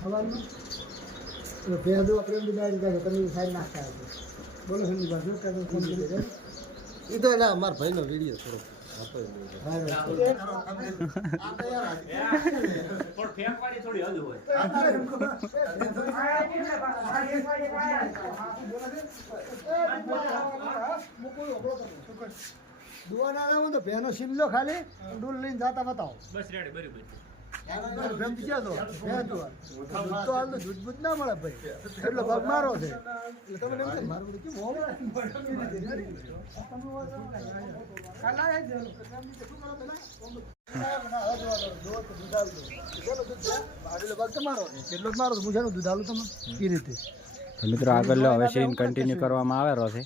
સવારમાં ભેંસ દો પ્રેમ બિદારી જાય તમે સારી નાખતા હશો. બોલો સંજય બાજુ ફોન કરી દે. એ તો ના મારા ભાઈનો વિડીયો થોડો દુવા ના આવું તો ભેનો સિમલો ખાલી ડૂલ લઈને જાતા બતાવો. બસ રેડી બરાબર જૂઠ ના મળે ભાઈ એટલો ભાગ મારો છે એટલે તમે મારું કેમ મિત્રો આગળ હવે સીન કન્ટિન્યુ કરવામાં આવેલો છે.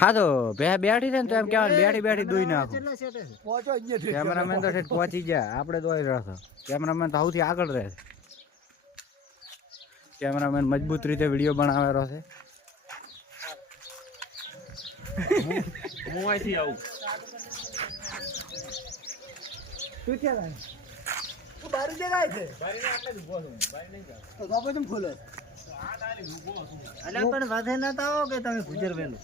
હા તો બેઠી છે ને તો એમ કહેવાય બેઠી દોઈ નાખો. કેમેરામેન તો પહોંચી જાય, આપણે દોઈ રહ્યો. કેમેરામેન તો સૌથી આગળ રહે. કેમેરામેન મજબૂત રીતે વિડીયો બનાવેલો છે. હું અહીંથી આવું. શું છે બારી દેખાય છે તો તમે ખોલે એટલે પણ વધે ના તો આવો કે તમે ગુજર વેલો.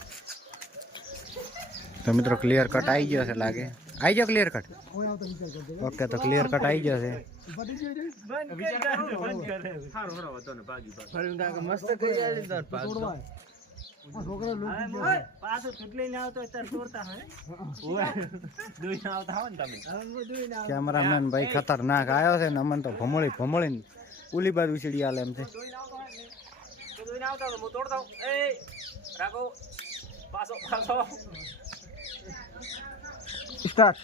તો મિત્રો ક્લિયર કટ આવી ગયો છે લાગે. આવી ગયો ક્લિયર કટ. ઓકે તો ક્લિયર કટ આવી ગયો છે. મસ્ત કરી કેમેરામેન ભાઈ ખતરનાક આવ્યો છે ને અમને તો ભમોળીને ઉલી બાજુ ઉછળી આલે એમ છે. સ્ટાર્ટ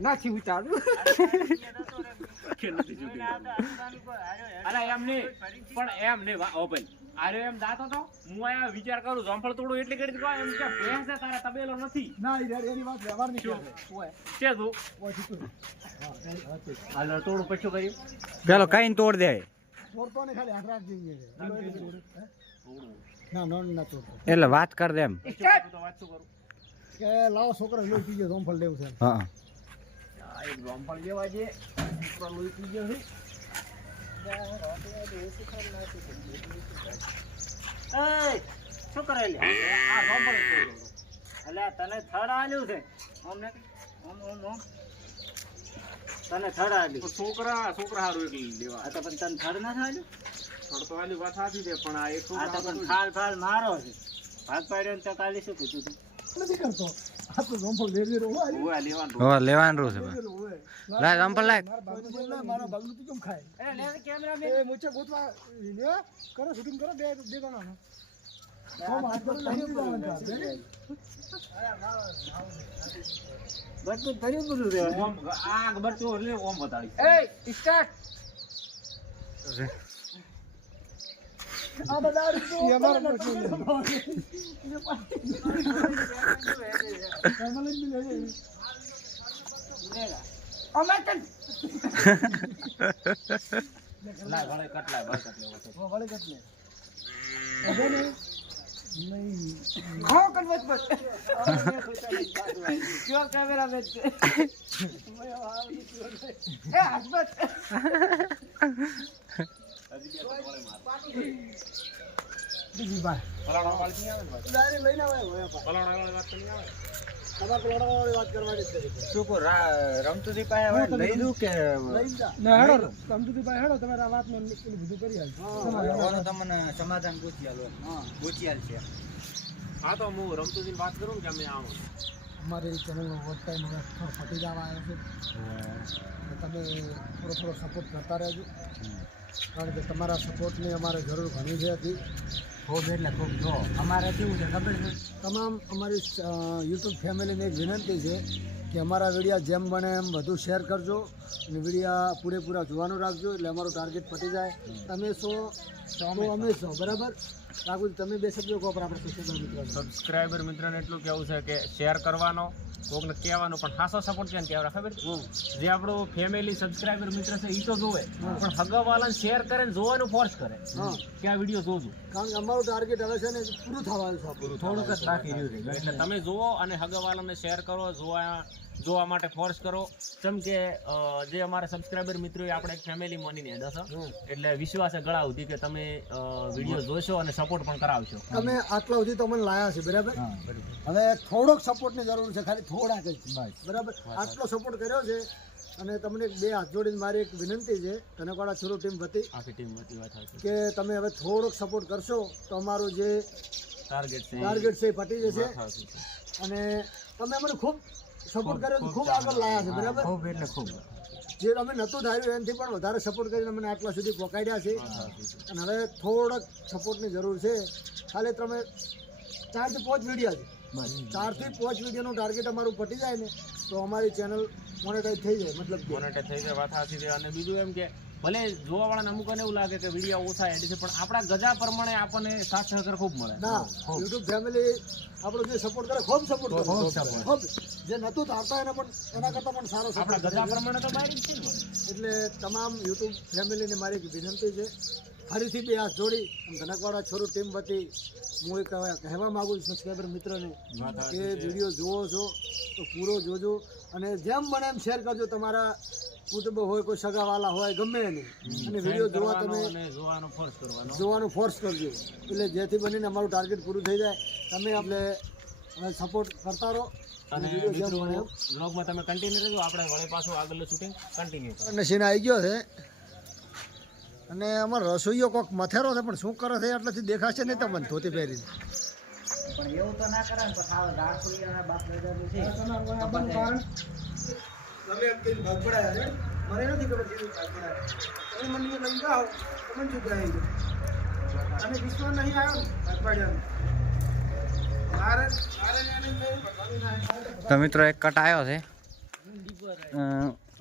નાખી વિચારું પણ એમ નહીં ઓપન આરે એમ દાતો તો હું આ વિચાર કરું જમફળ તોડું એટલે કરી દઉં એમ કે ભેંસ છે તારા તબેલો નથી ના એની વાત વ્યવહારની છે કે તું હાલો તોડું પછી કર્યું પેલો કઈ તોડ દે. તોડતો ને ખાલી હાથ રાખજે. ના ના તોડતો એટલે વાત કર દે એમ તો વાત શું કરું કે લાવો છોકરા લોહી પીજો જમફળ લેવું છે. હા એક જમફળ લેવા છે લોહી પી ગયો છે. શું કરે આ જમફળ એટલે તને થડ આલ્યું છે અમને તને થડ આલ્યું છોકરા હારું એકલી લેવા આ તો પણ તને થડ ના આલ્યું થડ તો આલ્યું વાત સાચી છે પણ આ એક છોકરા પણ ફાલ મારો છે ભાગ પાડ્યો ને તો કાલે શું કીધું તું નથી કરતો આ તો જમફળ લેવી લેવાનું લેવાનું છે. લાય જમફળ લાય. મારા બાગનું તું કેમ ખાય કેમેરામેન એ મુચે ગોતવા લે કરો શૂટિંગ કરો બે જણા બધું કર્યું બધું રે આગ બરતો એટલે ઓમ બતાડી એ સ્ટાર્ટ આ બધા અમાર લાય વળે કટલા બસ કટલે हाँ कन्वर्ट बस क्यों कैमरा में ए हसबत બીજી બાર પલાણો વાળી નહીં આવે ને ડાયરેક્ટ લઈને આવે પલાણો વાળી વાત નહીં આવે તમારે પલાણોવાળી વાત કરવાની જ છે. શું કો રમતુજી પાસે લઈ દઉં કે ના હેડો રમતુજી ભાઈ હેડો તમારે આ વાતમાં બધું કરી આલ તમને સમાધાન પૂછી આલો. પૂછી આલ છે. હા તો હું રમતુજીની વાત કરું ને કે અમે આવું અમારી ચેનલનો વોચ ટાઈમ હવે ફટી જવા આવ્યો છે. તમે થોડો સપોર્ટ કરતા રહેજો. કારણ કે તમારા સપોર્ટની અમારે જરૂર ઘણી છે હતી. ખૂબ એટલે ખૂબ. જો અમારે કેવું છે ખબર છે, તમામ અમારી યુટ્યુબ ફેમિલીને એક વિનંતી છે કે અમારા વિડીયા જેમ બને એમ વધુ શેર કરજો અને વિડીયા પૂરેપૂરા જોવાનું રાખજો એટલે અમારું ટાર્ગેટ પતી જાય. તમે 100 તો અમે 100, બરાબર? રાખું તમે બે શબ્દો કહો પર આપણે સબસ્ક્રાઇબર મિત્રોને એટલું કેવું છે કે શેર કરવાનો, કોકને કહેવાનું, પણ ખાસો સપોર્ટ છે ને કહેવાય. ખબર છે જે આપણું ફેમિલી સબસ્ક્રાઇબર મિત્ર છે એ તો જોવે, પણ હગાવાલાને શેર કરે ને જોવાનું ફોર્સ કરે કે આ વિડીયો જોજો. કારણ કે અમારું ટાર્ગેટ હવે છે ને પૂરું થવાનું છે. થોડુંક જ બાકી રહ્યું છે. એટલે તમે જુઓ અને હગાવાલાને શેર કરો, જોવા માટે ફોર્સ કરો. જેમ કે જે અમારા સબસ્ક્રાઇબર મિત્રો આપણે એક ફેમિલી માનીને હેડો છો, એટલે વિશ્વાસે ગળા સુધી કે તમે વિડીયો જોશો અને સપોર્ટ પણ કરાવશો. તમે આટલા સુધી તો અમને લાયા છે, બરાબર? હવે થોડોક સપોર્ટની જરૂર છે, ખાલી થોડાક જ, બરાબર? આટલો સપોર્ટ કર્યો છે અને તમને બે હાથ જોડીને મારી એક વિનંતી છે ધનકવાડા છોરો ટીમ વતી, આખી ટીમ વતી વાત છે કે તમે હવે થોડોક સપોર્ટ કરશો તો અમારું જે ટાર્ગેટ છે એ પટી જશે. અને તમે અમને ખૂબ સપોર્ટ કર્યો, ખૂબ આગળ લાયા છે, બરાબર? ખૂબ એટલે ખૂબ. જે અમે નહોતું ધાર્યું એનાથી પણ વધારે સપોર્ટ કરીને અમને આટલા સુધી પહોંચાડ્યા છે. અને હવે થોડોક સપોર્ટની જરૂર છે. ખાલી તમે 4 થી 5 વિડીયો છે, 4 થી 5 વિડીયોનું ટાર્ગેટ અમારું પટી જાય ને તો અમારી ચેનલ મોનેટાઈઝ થઈ જાય. મતલબ મોનેટાઈઝ થઈ જાય, વાત સાચી છે. અને બીજું એમ કે ભલે જોવાવાળાને અમુકને એવું લાગે કે વિડીયો ઓછા એડી છે, પણ આપણા ગજા પ્રમાણે આપણને સાથ સહકાર ખૂબ મળે. ના, યુટ્યુબ ફેમિલી આપણો જે સપોર્ટ કરે ખૂબ સપોર્ટ કરે, ખૂબ. જે નહોતું ધારતા એના કરતાં પણ સારો આપણા સપોર્ટ ગજા પ્રમાણે તો બહાર જ છે ને. એટલે તમામ યુટ્યુબ ફેમિલીને મારી એક વિનંતી છે, ફરીથી બે હાથ જોડી ધનકવાડા છોરું ટીમ વતી હું એક કહેવા માગું છું સબસ્ક્રાઈબર મિત્રોને કે વિડીયો જોવો છો તો પૂરો જોજો અને જેમ બને એમ શેર કરજો. તમારા કુટુંબ હોય, કોઈ સગાવાલા હોય, ગમે એને, અને વિડીયો જોવા તમે જોવાનું ફોર્સ કરજો. એટલે જેથી બનીને અમારું ટાર્ગેટ પૂરું થઈ જાય. તમે આપણે સપોર્ટ કરતા રહો અને વિડીયો જેમ બને એમ બ્લોગમાં તમે કન્ટિન્યુ રહેજો. આપણે વળી પાછું આગળનું શૂટિંગ કન્ટિન્યુ કરો. અને સીન આવી ગયો છે અને અમારો રસોઈયો કોક મથેરો છે, પણ શું કરે છે એટલેથી દેખાશે નહીં તમને ધોતી પહેરીને. પણ એવું તો ના કરે ને, પણ આવો દાળખોડિયાના બાપ દાદાનું છે. તમે એમ કઈ ભાગ પડાયા છે, મને નથી ખબર કેવી ભાગ પડાયા. તમે મને લઈ જાઓ તમે શું કહે અને વિશ્વાસ નહીં આવ્યો ને ભાગ પાડ્યાનો. તો મિત્રો એક કટ આવ્યો છે,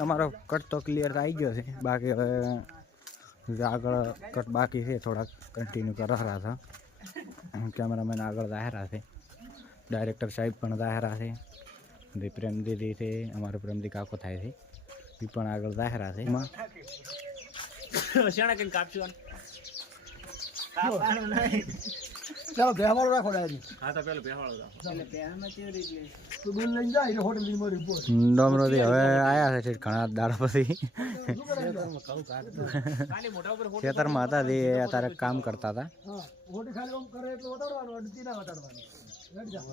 અમારો કટ તો ક્લિયર આવી ગયો છે. બાકી હવે આગળ કટ બાકી છે, થોડાક કન્ટિન્યુ કરેલા છે. કેમેરામેન આગળ દાહેરા છે, ડાયરેક્ટર સાહેબ પણ દાહેરા છે, જે પ્રેમ દીદી છે, અમારો પ્રેમદી કાકો થાય છે, એ પણ આગળ દાહેરા છે. એમાં શેણા કઈ કાપશું ચાલો બેહવાળો રાખો ડાયરી. હા તો પેલું બેહાડો જાઓ. તું દૂધ લઈને જાય એટલે હોટલ ની મારી બોલ ડોમરોથી હવે આવ્યા છે ઘણા દાડા પછી. ખાલી મોઢા ઉપર ખેતરમાં હતા તે અત્યારે કામ કરતા હતા. હા હોટલ ખાલી કામ કરે એટલે વટાડવાનું, અડધી ના વટાડવાનું. હેડ જા.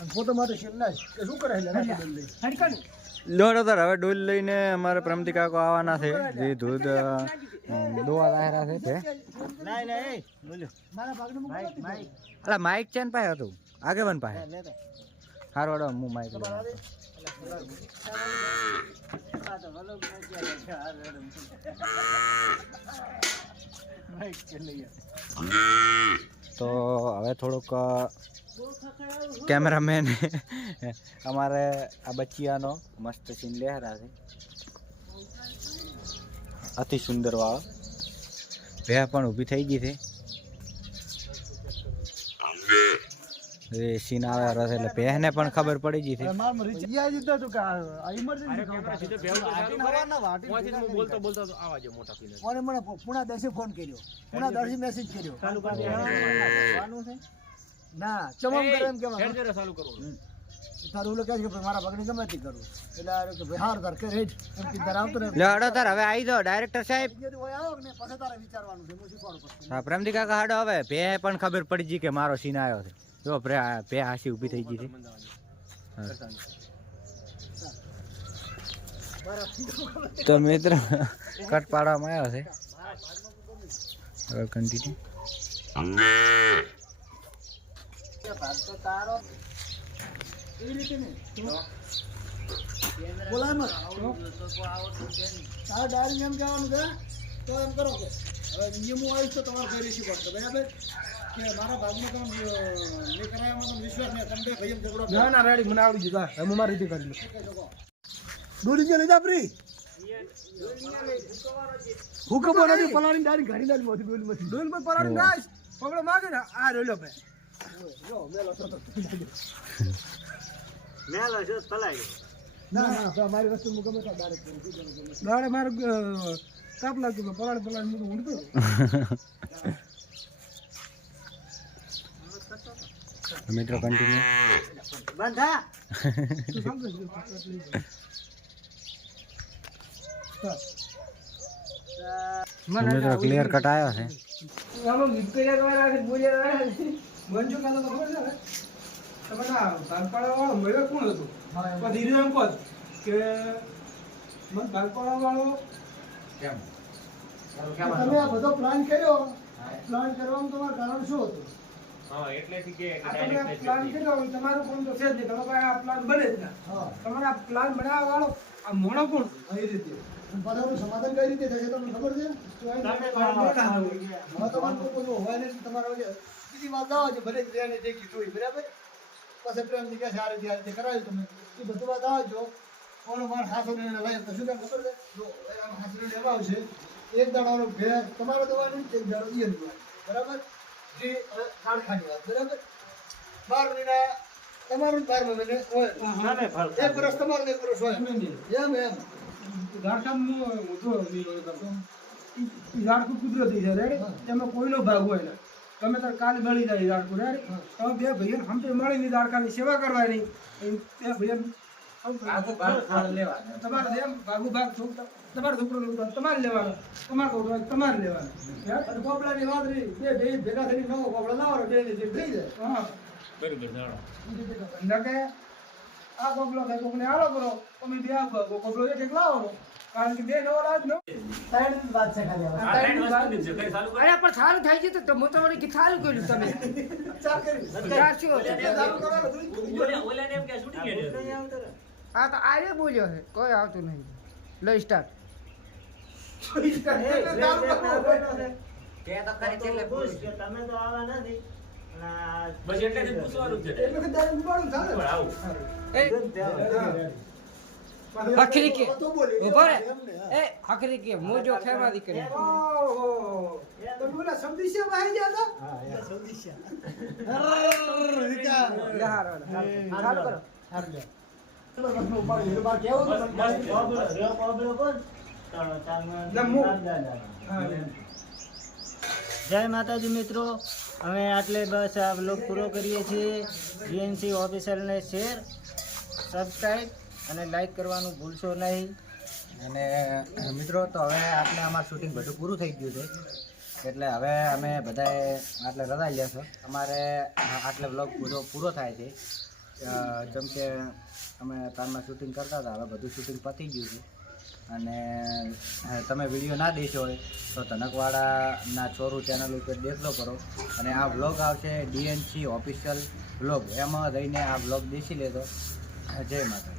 અને ફોટો માટે કેટલા કે શું કરે એટલે લોડો તો હવે ડોલ લઈને અમારે પ્રમતી કાકો આવવાના છે, જે દૂધ દોવા દાયરા છે તે. મારા ભાગનું મૂકી નથી. અલા માઇક છે ને પાસે હતું, આગેવાન પાસે. હારો વાળો હું માઇક લઉં. તો હવે થોડુંક કેમેરામેન અમારે આ બચિયાનો મસ્ત સીન લેહરા છે, અતિ સુંદર વાળો. ભેહ પણ ઊભી થઈ ગઈ છે, એ સીન આવે છે એટલે ભેહને પણ ખબર પડી ગઈ છે. માર રિયા જીતો તો કા આ ઇમરજન્સી કેમેરા સીધો બેહવું તો બોલતો બોલતો તો આવા જો મોટા પીને. મને પુણા દસે ફોન કર્યો, પુણા દસે મેસેજ કર્યો. ચાલુ કરી ના ચમમ કરે એમ કેવા હેડ જરા ચાલુ કરવું. તારું ઓલો કહે છે કે મારા ભાગની ગમે તે કરું એટલે આ કે ભાઈ હાર તાર કે રેડ એમ કે તાર આવતો ને લે હડો તાર હવે આવી જાઓ ડાયરેક્ટર સાહેબ. બીજું હોય આવો ને પછી તારે વિચારવાનું છે, હું શીખવાડું પછી. હા પ્રેમદી કાકા હડો હવે. ભેહ પણ ખબર પડી ગઈ કે મારો સીન આવ્યો છે. જો ભેહ હાસી ઊભી થઈ ગઈ છે. તો મિત્ર કટ પાડવામાં આવ્યો છે. હવે કન્ટિન્યુ. ભાગ તો તારો એવી રીતે ને બોલાય મત તારે ડાયરેક્ટ એમ કહેવાનું છે તો એમ કરો કે હવે નિયમ હું આવીશ તો તમારે કઈ રીસી પડશે બરાબર કે મારા ભાગમાં તમે મેં કરાવવામાં તમને વિશ્વાસ નહીં તમે બે ભાઈ ઝઘડો ના ના રેડી મને આવડી જતા હું મારી રીતે કરી લઉં દોરી જે લીધા ફ્રી હુકમ નથી પલાળી ડાયરેક્ટ ઘાડી નાખી મોથી ડોલમાંથી ડોલ પર પરાડી ગાઈસ પગડો માગે ને આ રેલો ભાઈ જો મેલો તો મેલો છે પલાય ના ના મારી વસ્તુ હું ગમે તો ડાયરેક્ટ કરું દાડે મારે તાપ લાગ્યું પરાડી હું ઊંડતો મિત્રો કન્ટિન્યુ બંધા તું સમજો મિત્રો ક્લિયર કટ આવ્યો છે આમાં ગીત કર્યા તમારા આગળ બોલ્યા મંજુ કાનો ખબર છે તમારા બાલપાડા વાળો મળ્યો કોણ હતું પણ ધીરે એમ કહો કે મને બાલપાડા વાળો તમે આ બધો પ્લાન કર્યો પ્લાન કરવામાં તમારું કારણ શું હતું હા એટલેથી કે આ તમે પ્લાન કર્યો તમારું કોણ તો છે જ નહીં તમારા પાસે આ પ્લાન બને જ ના હા તમારા પ્લાન બનાવવા વાળો આ મોણો કોણ કઈ રીતે બધાનું સમાધાન કઈ રીતે થશે તમને ખબર છે હવે તમારે કોઈ હોય ને તમારે બીજી વાત આવો છે ભલે જેને જે કીધું હોય બરાબર પછી પ્રેમ ની કે આ રીતે કરાવ્યું તમે એ બધું વાત આવજો કોણ માર હાથો ને લઈ કશું કાંઈ ખબર છે જો આમ હાથો લેવા આવશે એક દાડાનો ભેર તમારે દવાનું એક દાડો ઈ દવાનું બરાબર જે કારખાની વાત બરાબર 12 મહિના તમારું 12 મહિને હોય એક વર્ષ તમારું એક વર્ષ હોય એમ ઝાડખંડ હું તો ઝાડખું કુદરતી છે રેડી તેમાં કોઈનો ભાગ હોય ને તમે તાર કાલ બળી જાય ઝાડખું રેડી તમે બે ભાઈઓ હમતે મળીને ઝાડખાની સેવા કરવાની બે ભાઈઓ તમારે જેમ ભાગુ ભાગ તમારે છોકરો તમારે લેવાનો તમારે છોકરો તમારે લેવાનો અને કોપડાની વાત રહી બે ભેગા થઈને નવો કોપડો લાવો બે ની જે થઈ જાય હા બરોબર જાણો નકે આ કોપડો થાય કોકને આલો કરો તમે બે આ કોપડો એક લાવો કારણ કે બે નવો લાવ નો સાઈડ વાત છે ખાલી હવે. આ ત્રણ વસ્તુ છે કઈ ચાલુ કરે અરે પણ સારું થઈ ગયું તો હું તો વળી કે સારું કર્યું તમે ચાલ કરી ચારસો ચાલુ કરો ને તું. ઓલાને એમ કે શૂટિંગ લે હા તો આરે બોલ્યો છે કોઈ આવતું નહીં લઈ સ્ટાર્ટ બસ એટલેથી પૂછવાનું છે એટલે કે તારે ઉપાડું ચાલે. પણ આવું આખરી કે તો બોલે. ઉભા રે એમ ને, હા. એ આખરી કે મોજો ખેમા દીકરી ઓહો. તમે બોલા સમદીશા બહાર ગયા હતા? સમદીશા. અરર, વિકા. ચાલુ કરો હાર લે. ચલો, બસનો ઉપાડી લીધો. બાર કેવું હતું? ના મુ જય માતાજી મિત્રો, અમે આટલે બસ આ બ્લોગ પૂરો કરીએ છીએ. જીએનસી ઓફિશિયલને શેર, સબસ્ક્રાઈબ અને લાઈક કરવાનું ભૂલશો નહીં. અને મિત્રો તો હવે આટલે અમારું શૂટિંગ બધું પૂરું થઈ ગયું છે, એટલે હવે અમે બધાએ આટલે રજાઈ લેશો. અમારે આટલે બ્લોગ પૂરો થાય છે, જેમ કે અમે તારમાં શૂટિંગ કરતા હતા, હવે બધું શૂટિંગ પતી ગયું છે. અને તમે વિડીયો ના દેશો હોય તો તનકવાડાના છોરું ચેનલ ઉપર દેખલો કરો, અને આ બ્લોગ આવશે DNC ઓફિશિયલ બ્લોગ, એમાં જઈને આ બ્લોગ દેખી લેજો. જય માતા.